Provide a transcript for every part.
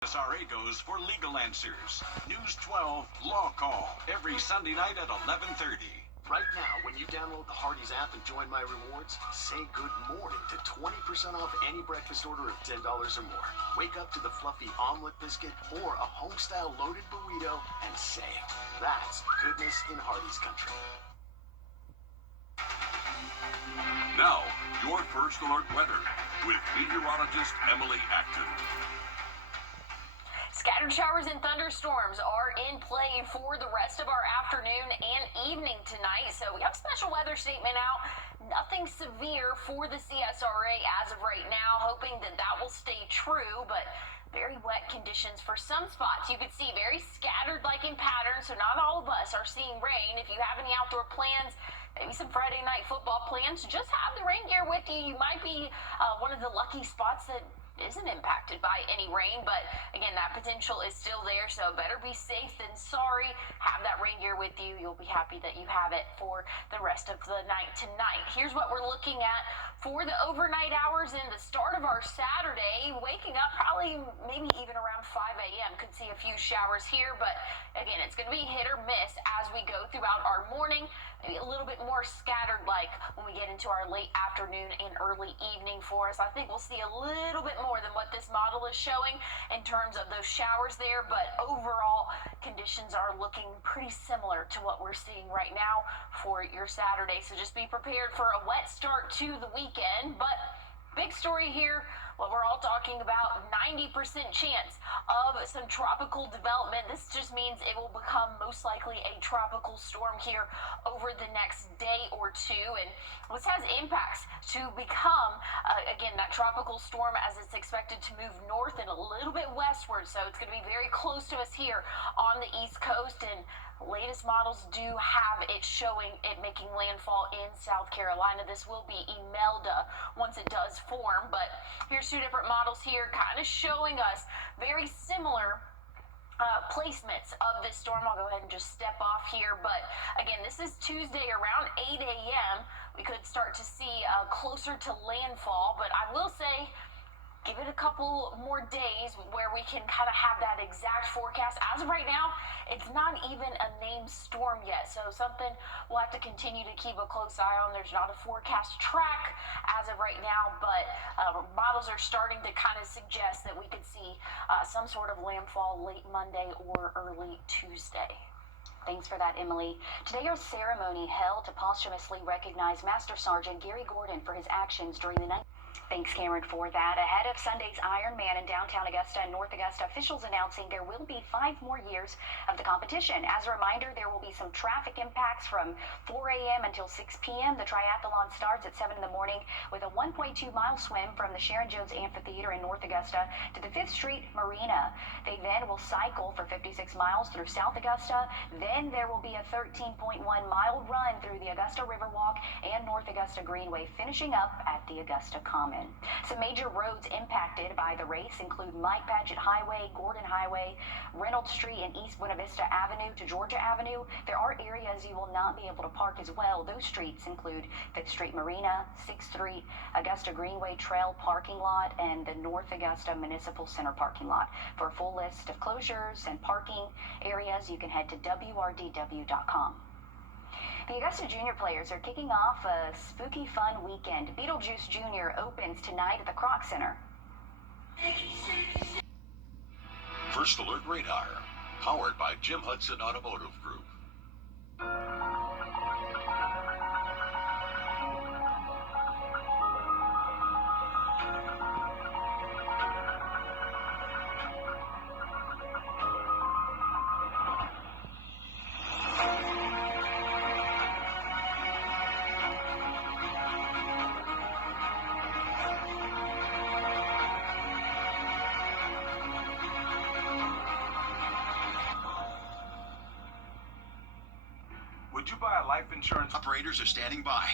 SRA goes for legal answers. News 12 Law Call every Sunday night at 11:30. Right now, when you download the Hardee's app and join My Rewards, say good morning to 20% off any breakfast order of $10 or more. Wake up to the fluffy omelet biscuit or a home-style loaded burrito and save. That's goodness in Hardee's country. Now, your First Alert weather with meteorologist Emily Acton. Scattered showers and thunderstorms are in play for the rest of our afternoon and evening tonight. So we have a special weather statement out. Nothing severe for the CSRA as of right now, hoping that that will stay true, but very wet conditions for some spots. You can see very scattered like in patterns, so not all of us are seeing rain. If you have any outdoor plans, maybe some Friday night football plans, just have the rain gear with you. You might be one of the lucky spots that isn't impacted by any rain, but again, that potential is still there, so better be safe than sorry. Have that rain gear with you. You'll be happy that you have it for the rest of the night tonight. Here's what we're looking at for the overnight hours and the start of our Saturday. Waking up probably maybe even around 5 a.m. Could see a few showers here, but again, it's going to be hit or miss as we go throughout our morning. Maybe a little bit more scattered like when we get into our late afternoon and early evening for us. I think we'll see a little bit more than what this model is showing in terms of those showers there, but overall conditions are looking pretty similar to what we're seeing right now for your Saturday. So just be prepared for a wet start to the weekend, but big story here, what we're all talking about, 90% chance of some tropical development. This just means it will become most likely a tropical storm here over the next day or two. And this has impacts to become, again, that tropical storm as it's expected to move north and a little bit westward. So it's going to be very close to us here on the East Coast, and latest models do have it showing it making landfall in South Carolina. This will be Imelda once it does form, but here's two different models here kind of showing us very similar placements of this storm. I'll go ahead and just step off here, but again, this is Tuesday around 8 a.m. We could start to see closer to landfall, but I will say give it a couple more days where we can kind of have that exact forecast. As of right now, it's not even a named storm yet, so something we'll have to continue to keep a close eye on. There's not a forecast track as of right now, but models are starting to kind of suggest that we could see some sort of landfall late Monday or early Tuesday. Thanks for that, Emily. Today, our ceremony held to posthumously recognize Master Sergeant Gary Gordon for his actions during the night. Thanks, Cameron, for that. Ahead of Sunday's Ironman in downtown Augusta and North Augusta, officials announcing there will be 5 more years of the competition. As a reminder, there will be some traffic impacts from 4 a.m. until 6 p.m. The triathlon starts at 7 in the morning with a 1.2-mile swim from the Sharon Jones Amphitheater in North Augusta to the 5th Street Marina. They then will cycle for 56 miles through South Augusta. Then there will be a 13.1-mile run through the Augusta Riverwalk and North Augusta Greenway, finishing up at the Augusta Common. Some major roads impacted by the race include Mike Paget Highway, Gordon Highway, Reynolds Street, and East Buena Vista Avenue to Georgia Avenue. There are areas you will not be able to park as well. Those streets include 5th Street Marina, 6th Street, Augusta Greenway Trail parking lot, and the North Augusta Municipal Center parking lot. For a full list of closures and parking areas, you can head to wrdw.com. The Augusta Junior players are kicking off a spooky fun weekend. Beetlejuice Jr. opens tonight at the Kroc Center. First Alert Radar, powered by Jim Hudson Automotive Group. Would you buy a life insurance? Operators are standing by.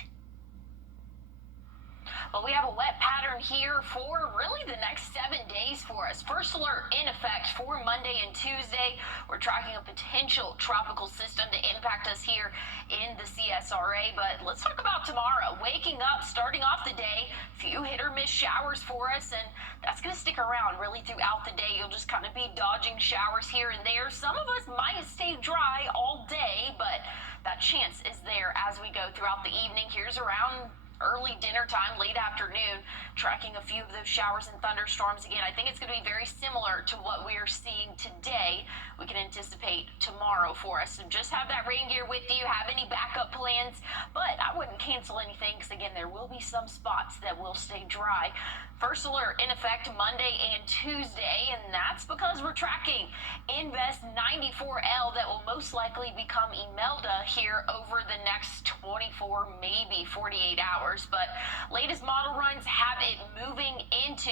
But we have a wet pattern here for really the next 7 days for us. First alert in effect for Monday and Tuesday. We're tracking a potential tropical system to impact us here in the CSRA. But let's talk about tomorrow. Waking up, starting off the day, few hit or miss showers for us, and that's going to stick around really throughout the day. You'll just kind of be dodging showers here and there. Some of us might stay dry all day, but that chance is there as we go throughout the evening. Here's around early dinner time, late afternoon, tracking a few of those showers and thunderstorms again. I think it's going to be very similar to what we are seeing today. We can anticipate tomorrow for us. So just have that rain gear with you, have any backup plans, but I wouldn't cancel anything because, again, there will be some spots that will stay dry. First alert in effect Monday and Tuesday, and that's because we're tracking Invest 94L that will most likely become Imelda here over the next 24, maybe 48 hours. But latest model runs have it moving into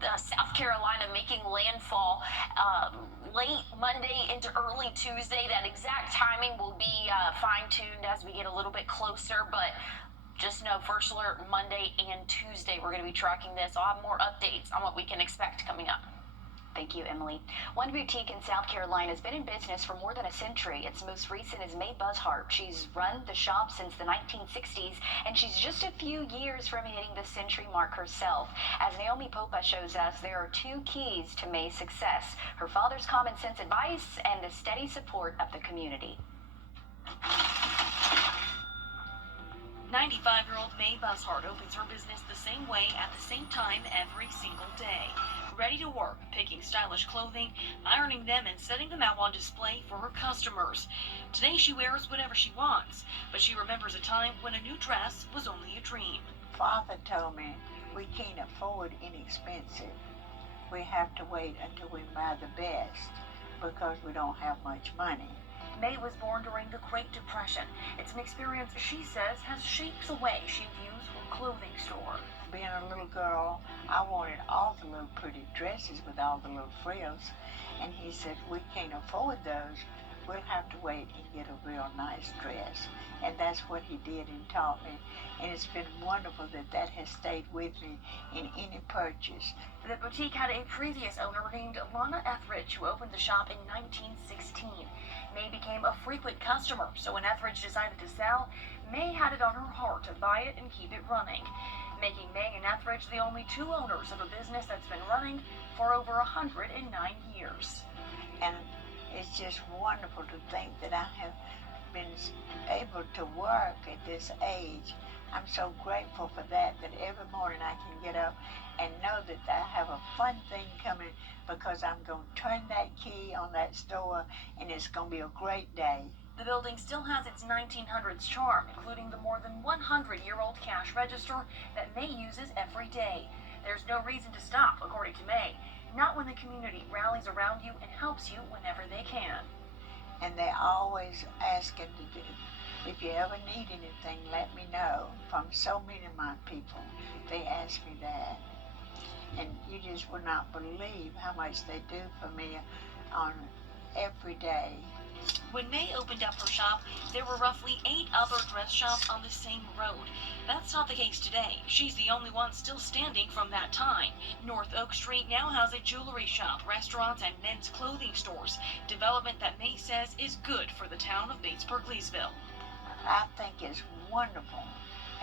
the South Carolina, making landfall late Monday into early Tuesday. That exact timing will be fine-tuned as we get a little bit closer, but just know first alert Monday and Tuesday we're going to be tracking this. I'll have more updates on what we can expect coming up. Thank you, Emily. One boutique in South Carolina has been in business for more than a century. Its most recent is May Buzzharp. She's run the shop since the 1960s, and she's just a few years from hitting the century mark herself. As Naomi Popa shows us, there are two keys to May's success: her father's common sense advice and the steady support of the community. 95-year-old May Buzzharp opens her business the same way at the same time every single day. Ready to work, picking stylish clothing, ironing them, and setting them out on display for her customers. Today she wears whatever she wants, but she remembers a time when a new dress was only a dream. Father told me we can't afford inexpensive. We have to wait until we buy the best because we don't have much money. May was born during the Great Depression. It's an experience she says has shaped the way she views her clothing store. Being a little girl, I wanted all the little pretty dresses with all the little frills. And he said, we can't afford those. We'll have to wait and get a real nice dress. And that's what he did and taught me. And it's been wonderful that that has stayed with me in any purchase. The boutique had a previous owner named Lana Etheridge, who opened the shop in 1916. May became a frequent customer, so when Etheridge decided to sell, May had it on her heart to buy it and keep it running, making May and Etheridge the only two owners of a business that's been running for over 109 years. And it's just wonderful to think that I have been able to work at this age. I'm so grateful for that every morning I can get up and know that I have a fun thing coming because I'm going to turn that key on that store and it's going to be a great day. The building still has its 1900s charm, including the more than 100-year-old cash register that May uses every day. There's no reason to stop, according to May, not when the community rallies around you and helps you whenever they can. And they always asking to do, if you ever need anything, let me know. From so many of my people, they ask me that. And you just would not believe how much they do for me on every day. When May opened up her shop, there were roughly 8 other dress shops on the same road. That's not the case today. She's the only one still standing from that time. North Oak Street now has a jewelry shop, restaurants, and men's clothing stores. Development that May says is good for the town of Batesburg-Leesville. I think it's wonderful,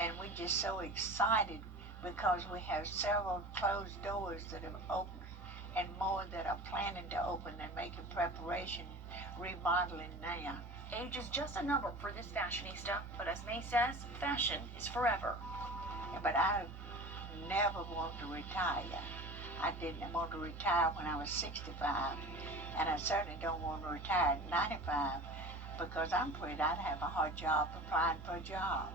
and we're just so excited because we have several closed doors that have opened and more that are planning to open and making preparation, remodeling now. Age is just a number for this fashionista, but as May says, fashion is forever. But I never want to retire. I didn't want to retire when I was 65, and I certainly don't want to retire at 95 because I'm afraid I'd have a hard job applying for a job.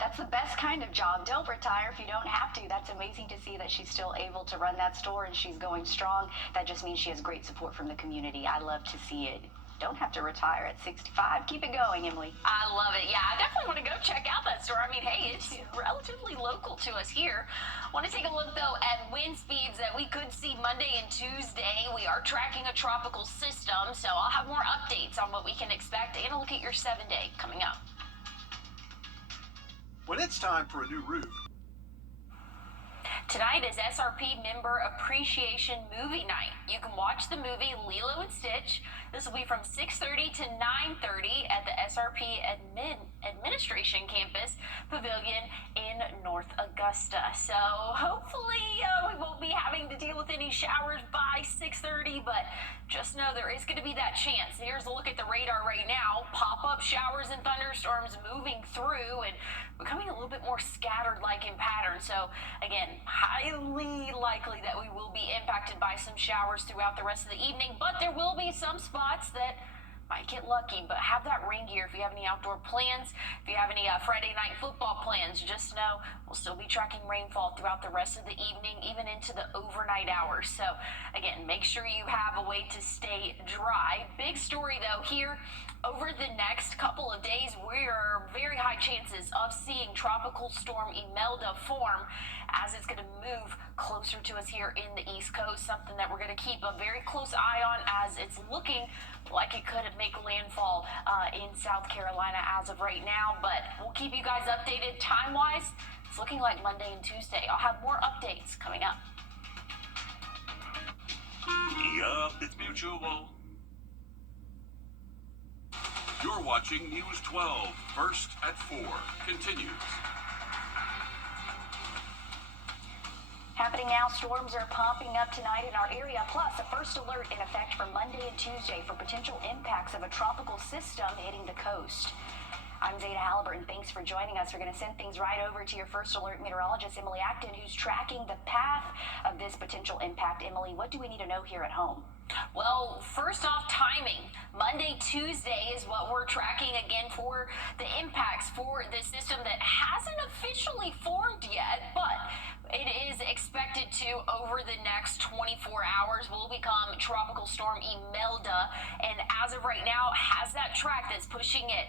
That's the best kind of job. Don't retire if you don't have to. That's amazing to see that she's still able to run that store and she's going strong. That just means she has great support from the community. I love to see it. Don't have to retire at 65. Keep it going, Emily. I love it. Yeah, I definitely want to go check out that store. I mean, hey, it's relatively local to us here. Want to take a look, though, at wind speeds that we could see Monday and Tuesday. We are tracking a tropical system, so I'll have more updates on what we can expect and a look at your 7-day coming up. when it's time for a new roof. Tonight is SRP Member Appreciation Movie Night. You can watch the movie Lilo and Stitch. This will be from 6:30 to 9:30 at the SRP Administration Campus Pavilion in North Augusta. So hopefully we won't be having to deal with any showers by 6:30, but just know there is going to be that chance. Here's a look at the radar right now. Pop-up showers and thunderstorms moving through and becoming a little bit more scattered like in pattern. So again, highly likely that we will be impacted by some showers throughout the rest of the evening, but there will be some spots that might get lucky. But have that rain gear if you have any outdoor plans. If you have any Friday night football plans, just know we'll still be tracking rainfall throughout the rest of the evening, even into the overnight hours. So again, make sure you have a way to stay dry. Big story though here. Over the next couple of days, we are very high chances of seeing Tropical Storm Imelda form as it's going to move closer to us here in the East Coast, something that we're going to keep a very close eye on as it's looking like it could make landfall in South Carolina as of right now. But we'll keep you guys updated time-wise. It's looking like Monday and Tuesday. I'll have more updates coming up. Yup, it's mutual. You're watching News 12, first at 4. Continues. Happening now, storms are popping up tonight in our area, plus a first alert in effect for Monday and Tuesday for potential impacts of a tropical system hitting the coast. I'm Zeta Halliburton. Thanks for joining us. We're going to send things right over to your first alert meteorologist, Emily Acton, who's tracking the path of this potential impact. Emily, what do we need to know here at home? Well, first off, timing. Monday, Tuesday is what we're tracking again for the impacts for this system that hasn't officially formed yet, but it is expected to, over the next 24 hours, will become Tropical Storm Imelda. And as of right now, has that track that's pushing it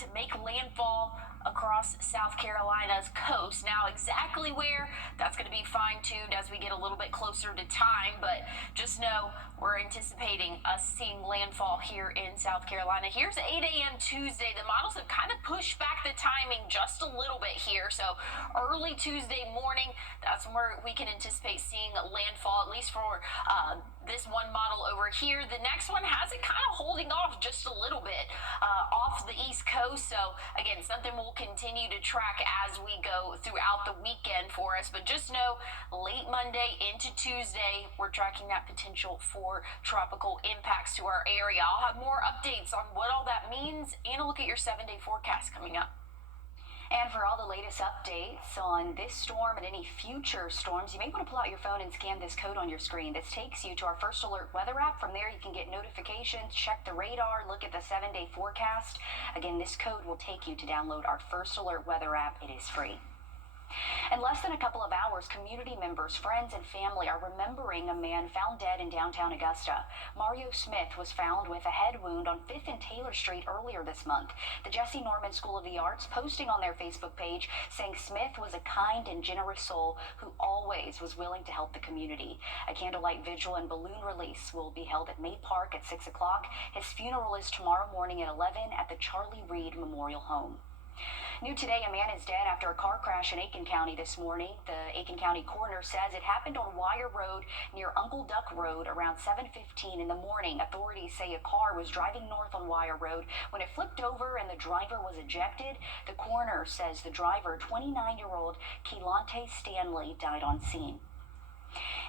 to make landfall across South Carolina's coast. Now, exactly where, that's going to be fine-tuned as we get a little bit closer to time, but just know we're anticipating us seeing landfall here in South Carolina. Here's 8 a.m. Tuesday. The models have kind of pushed back the timing just a little bit here, so early Tuesday morning, that's where we can anticipate seeing landfall, at least for this one model over here. The next one has it kind of holding off just a little bit off the East Coast, so again, something we'll continue to track as we go throughout the weekend for us. But just know, late Monday into Tuesday, we're tracking that potential for tropical impacts to our area. I'll have more updates on what all that means and a look at your 7-day forecast coming up. And for all the latest updates on this storm and any future storms, you may want to pull out your phone and scan this code on your screen. This takes you to our First Alert weather app. From there, you can get notifications, check the radar, look at the 7-day forecast. Again, this code will take you to download our First Alert weather app. It is free. In less than a couple of hours, community members, friends, and family are remembering a man found dead in downtown Augusta. Mario Smith was found with a head wound on 5th and Taylor Street earlier this month. The Jesse Norman School of the Arts posting on their Facebook page saying Smith was a kind and generous soul who always was willing to help the community. A candlelight vigil and balloon release will be held at May Park at 6 o'clock. His funeral is tomorrow morning at 11 at the Charlie Reed Memorial Home. New today, a man is dead after a car crash in Aiken County this morning. The Aiken County coroner says it happened on Wire Road near Uncle Duck Road around 7:15 in the morning. Authorities say a car was driving north on Wire Road when it flipped over and the driver was ejected. The coroner says the driver, 29-year-old Keelante Stanley, died on scene.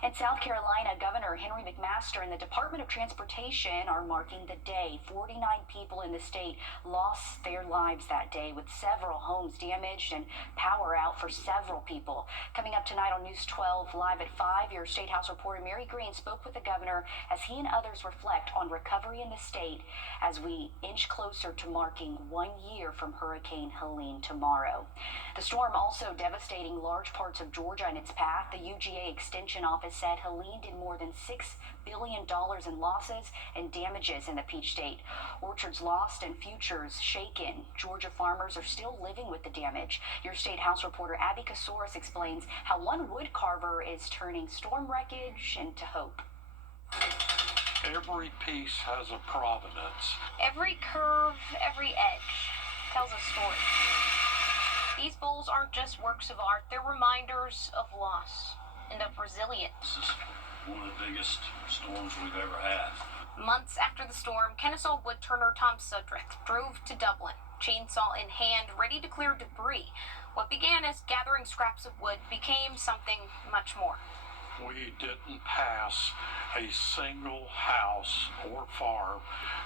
In South Carolina, Governor Henry McMaster and the Department of Transportation are marking the day. 49 people in the state lost their lives that day, with several homes damaged and power out for several people. Coming up tonight on News 12 Live at 5, your State House reporter Mary Green spoke with the governor as he and others reflect on recovery in the state as we inch closer to marking 1 year from Hurricane Helene tomorrow. The storm also devastating large parts of Georgia in its path. The UGA Extension Office said Helene did more than $6 billion in losses and damages in the Peach State. Orchards lost and futures shaken. Georgia farmers are still living with the damage. Your State House reporter Abby Kasouris explains how one wood carver is turning storm wreckage into hope. Every piece has a provenance. Every curve, every edge tells a story. These bowls aren't just works of art, they're reminders of loss and of resilience. This is one of the biggest storms we've ever had. Months after the storm, Kennesaw woodturner Tom Sudrick drove to Dublin, chainsaw in hand, ready to clear debris. What began as gathering scraps of wood became something much more. We didn't pass a single house or farm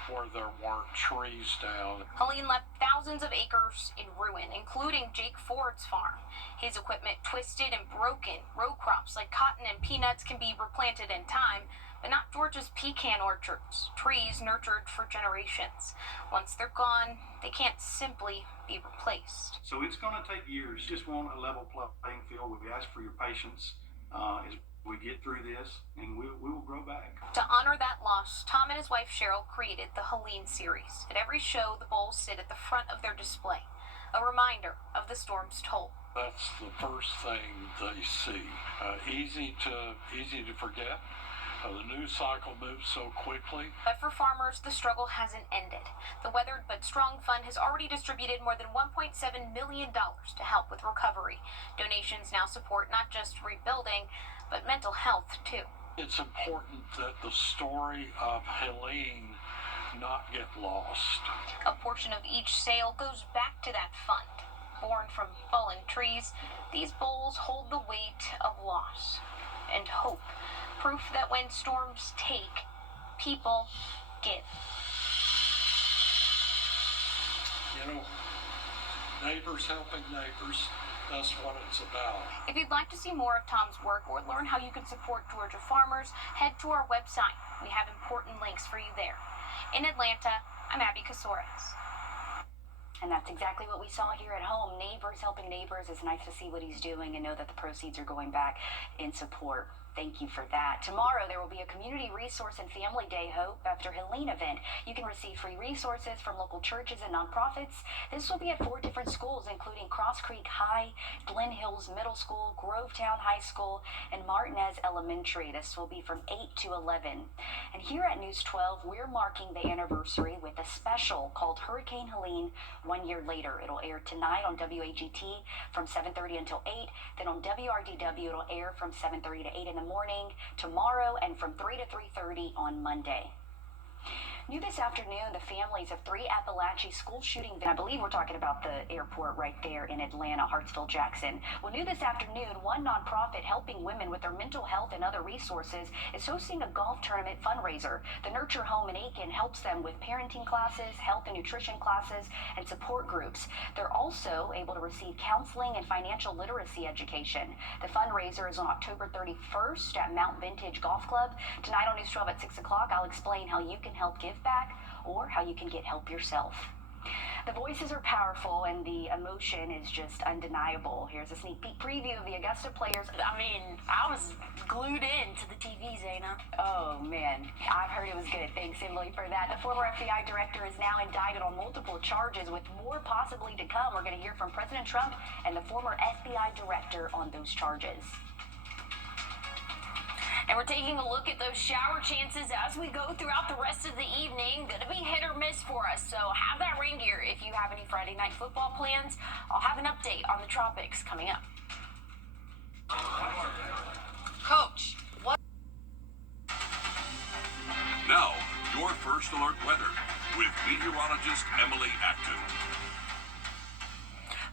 where there weren't trees down. Helene left thousands of acres in ruin, including Jake Ford's farm. His equipment twisted and broken. Row crops like cotton and peanuts can be replanted in time, but not Georgia's pecan orchards, trees nurtured for generations. Once they're gone, they can't simply be replaced. So it's going to take years. Just want a level playing field. We ask for your patience as we get through this, and we will grow back. To honor that loss, Tom and his wife Cheryl created the Helene series. At every show, the bowls sit at the front of their display, a reminder of the storm's toll. That's the first thing they see. Easy to forget. The news cycle moves so quickly. But for farmers, the struggle hasn't ended. The Weathered But Strong Fund has already distributed more than $1.7 million to help with recovery. Donations now support not just rebuilding, but mental health too. It's important that the story of Helene not get lost. A portion of each sale goes back to that fund. Born from fallen trees, these bowls hold the weight of loss and hope. Proof that when storms take, people give. You know, neighbors helping neighbors, that's what it's about. If you'd like to see more of Tom's work or learn how you can support Georgia farmers, head to our website. We have important links for you there. In Atlanta, I'm Abby Casores. And that's exactly what we saw here at home. Neighbors helping neighbors. It's nice to see what he's doing and know that the proceeds are going back in support. Thank you for that. Tomorrow, there will be a Community Resource and Family Day Hope after Helene event. You can receive free resources from local churches and nonprofits. This will be at 4 different schools, including Cross Creek High, Glen Hills Middle School, Grovetown High School, and Martinez Elementary. This will be from 8 to 11. And here at News 12, we're marking the anniversary with a special called Hurricane Helene 1 year later. It'll air tonight on WAGT from 7:30 until 8. Then on WRDW, it'll air from 7:30 to 8 in the morning tomorrow and from 3 to 3:30 on Monday. New this afternoon, the families of 3 Appalachia school shootings. I believe we're talking about the airport right there in Atlanta, Hartsville, Jackson. Well, new this afternoon, one nonprofit helping women with their mental health and other resources is hosting a golf tournament fundraiser. The Nurture Home in Aiken helps them with parenting classes, health and nutrition classes, and support groups. They're also able to receive counseling and financial literacy education. The fundraiser is on October 31st at Mount Vintage Golf Club. Tonight on News 12 at 6 o'clock, I'll explain how you can help give back or how you can get help yourself. The voices are powerful and the emotion is just undeniable. Here's a sneak peek preview of the Augusta players. I mean, I was glued in to the TV, Zaina. Oh man, I've heard it was good. Thanks, Emily, for that. The former FBI director is now indicted on multiple charges with more possibly to come. We're going to hear from President Trump and the former FBI director on those charges. And we're taking a look at those shower chances as we go throughout the rest of the evening. Going to be hit or miss for us, so have that rain gear if you have any Friday night football plans. I'll have an update on the tropics coming up. Coach, what? Now, your first alert weather with meteorologist Emily Acton.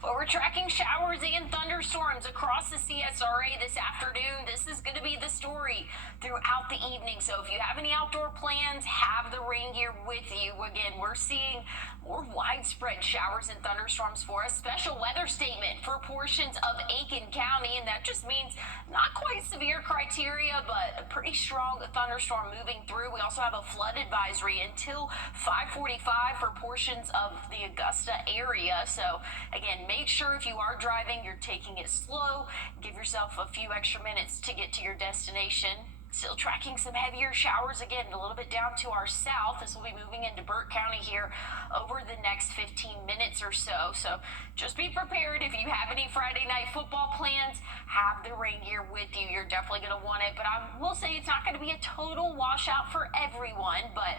Well, we're tracking showers and thunderstorms across the CSRA this afternoon. This is going to be the story throughout the evening. So if you have any outdoor plans, have the rain gear with you. Again, we're seeing more widespread showers and thunderstorms for us. Special weather statement for portions of Aiken County, and that just means not quite severe criteria, but a pretty strong thunderstorm moving through. We also have a flood advisory until 5:45 for portions of the Augusta area. So again, make sure if you are driving, you're taking it slow. Give yourself a few extra minutes to get to your destination. Still tracking some heavier showers again, a little bit down to our south. This will be moving into Burke County here over the next 15 minutes or so. So just be prepared if you have any Friday night football plans. Have the rain gear with you. You're definitely going to want it. But I will say it's not going to be a total washout for everyone, but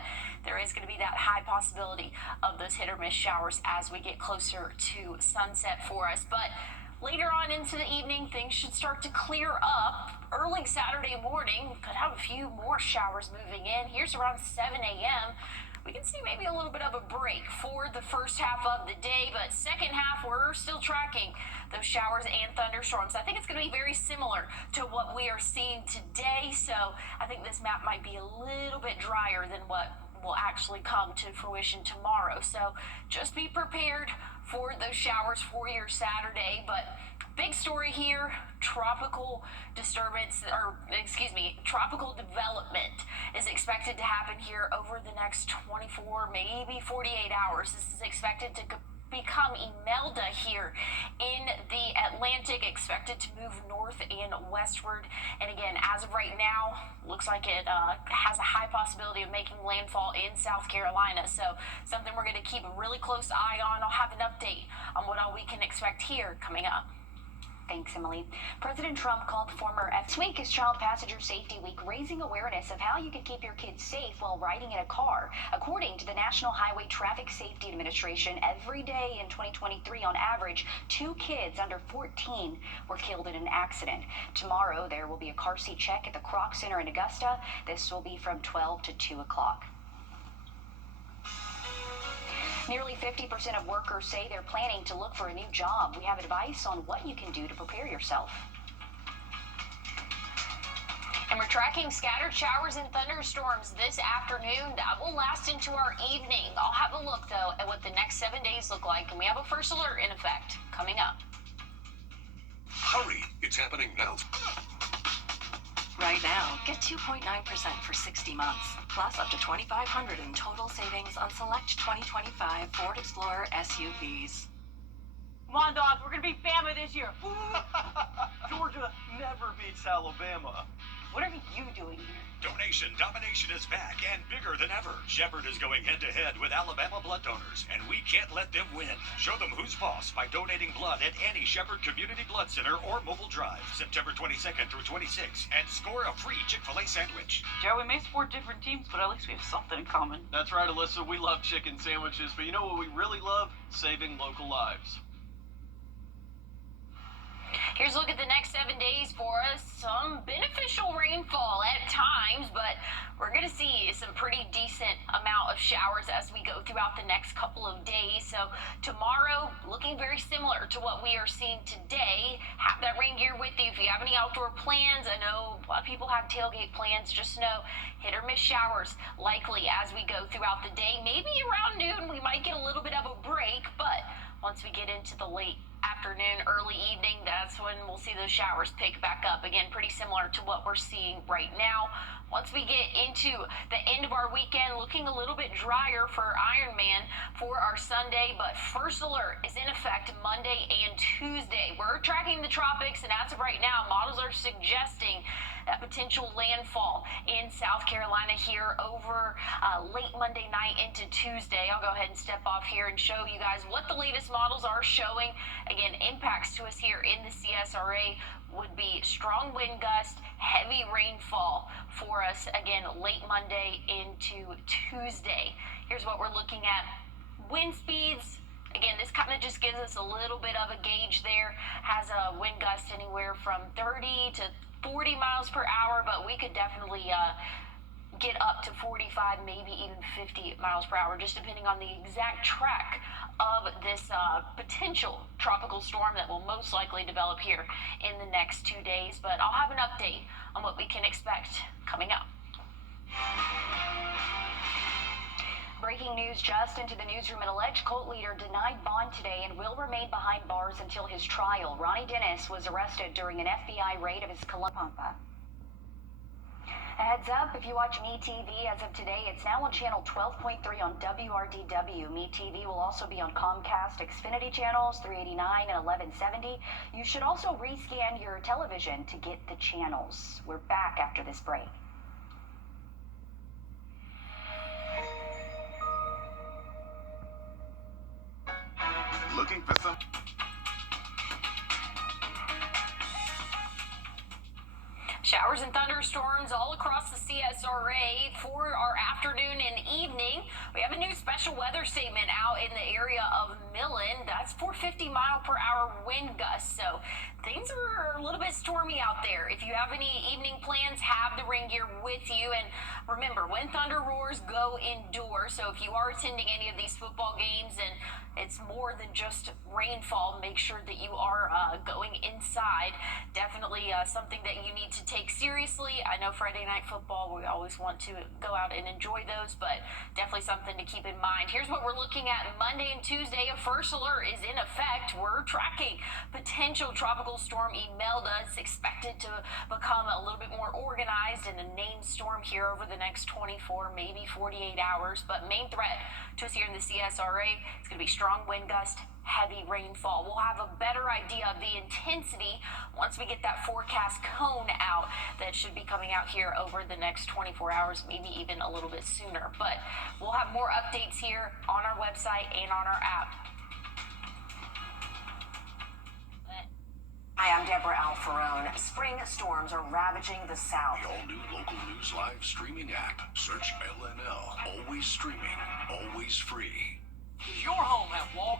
there is going to be that high possibility of those hit or miss showers as we get closer to sunset for us. But later on into the evening, things should start to clear up. Early Saturday morning, could have a few more showers moving in. Here's around 7 a.m. We can see maybe a little bit of a break for the first half of the day, but second half, we're still tracking those showers and thunderstorms. I think it's going to be very similar to what we are seeing today, so I think this map might be a little bit drier than what will actually come to fruition tomorrow. So just be prepared for those showers for your Saturday. But big story here, tropical development is expected to happen here over the next 24, maybe 48 hours. This is expected to become Imelda here in the Atlantic, expected to move north and westward. And again, as of right now, looks like it has a high possibility of making landfall in South Carolina. So something we're going to keep a really close eye on. I'll have an update on what all we can expect here coming up. Thanks, Emily. President Trump called former This week is Child Passenger Safety Week, raising awareness of how you can keep your kids safe while riding in a car. According to the National Highway Traffic Safety Administration, every day in 2023, on average, 2 kids under 14 were killed in an accident. Tomorrow, there will be a car seat check at the Kroc Center in Augusta. This will be from 12 to 2 o'clock. Nearly 50% of workers say they're planning to look for a new job. We have advice on what you can do to prepare yourself. And we're tracking scattered showers and thunderstorms this afternoon. That will last into our evening. I'll have a look, though, at what the next 7 days look like. And we have a first alert in effect coming up. Hurry, it's happening now. Right now, get 2.9% for 60 months, plus up to $2,500 in total savings on select 2025 Ford Explorer SUVs. Come on, dogs, we're gonna beat Bama this year. Georgia never beats Alabama. What are you doing here? Donation Domination is back and bigger than ever. Shepherd is going head-to-head with Alabama blood donors, and we can't let them win. Show them who's boss by donating blood at any Shepherd Community Blood Center or Mobile Drive, September 22nd through 26th, and score a free Chick-fil-A sandwich. Joe, we may support different teams, but at least we have something in common. That's right, Alyssa. We love chicken sandwiches, but you know what we really love? Saving local lives. Here's a look at the next 7 days for us. Some beneficial rainfall at times, but we're going to see some pretty decent amount of showers as we go throughout the next couple of days. So tomorrow, looking very similar to what we are seeing today. Have that rain gear with you if you have any outdoor plans. I know a lot of people have tailgate plans. Just know hit or miss showers likely as we go throughout the day. Maybe around noon we might get a little bit of a break, but once we get into the late afternoon, early evening, that's when we'll see those showers pick back up. Again, pretty similar to what we're seeing right now. Once we get into the end of our weekend, looking a little bit drier for Ironman for our Sunday, but first alert is in effect Monday and Tuesday. We're tracking the tropics, and as of right now, models are suggesting that potential landfall in South Carolina here over late Monday night into Tuesday. I'll go ahead and step off here and show you guys what the latest models are showing. Again, impacts to us here in the CSRA would be strong wind gust, heavy rainfall for us, again, late Monday into Tuesday. Here's what we're looking at. Wind speeds. Again, this kind of just gives us a little bit of a gauge there. Has a wind gust anywhere from 30 to 40 miles per hour, but we could definitely get up to 45, maybe even 50 miles per hour, just depending on the exact track of this potential tropical storm that will most likely develop here in the next 2 days. But I'll have an update on what we can expect coming up. Breaking news just into the newsroom. An alleged cult leader denied bond today and will remain behind bars until his trial. Ronnie Dennis was arrested during an FBI raid of his Pampa. A heads up, if you watch MeTV as of today, it's now on channel 12.3 on WRDW. MeTV will also be on Comcast Xfinity channels 389 and 1170. You should also rescan your television to get the channels. We're back after this break. thunderstorms all across the CSRA for our afternoon and evening. We have a new special weather statement out in the area of Millen. That's for 50-mile-per-hour wind gusts. So things are a little bit stormy out there. If you have any evening plans, have the rain gear with you. And remember, when thunder roars, go indoors. So if you are attending any of these football games and it's more than just rainfall, make sure that you are going inside. Definitely something that you need to take seriously. I know Friday night football, we always want to go out and enjoy those, but definitely something to keep in mind. Here's what we're looking at Monday and Tuesday. A first alert is in effect. We're tracking potential tropical storm Imelda. It's expected to become a little bit more organized and a named storm here over the next 24, maybe 48 hours. But main threat to us here in the CSRA is going to be strong wind gust, heavy rainfall. We'll have a better idea of the intensity once we get that forecast cone out that should be coming out here over the next 24 hours, maybe even a little bit sooner. But we'll have more updates here on our website and on our app. Hi, I'm Deborah Alfarone. Spring storms are ravaging the South. The all-new local news live streaming app. Search LNL. Always streaming, always free. Does your home have wall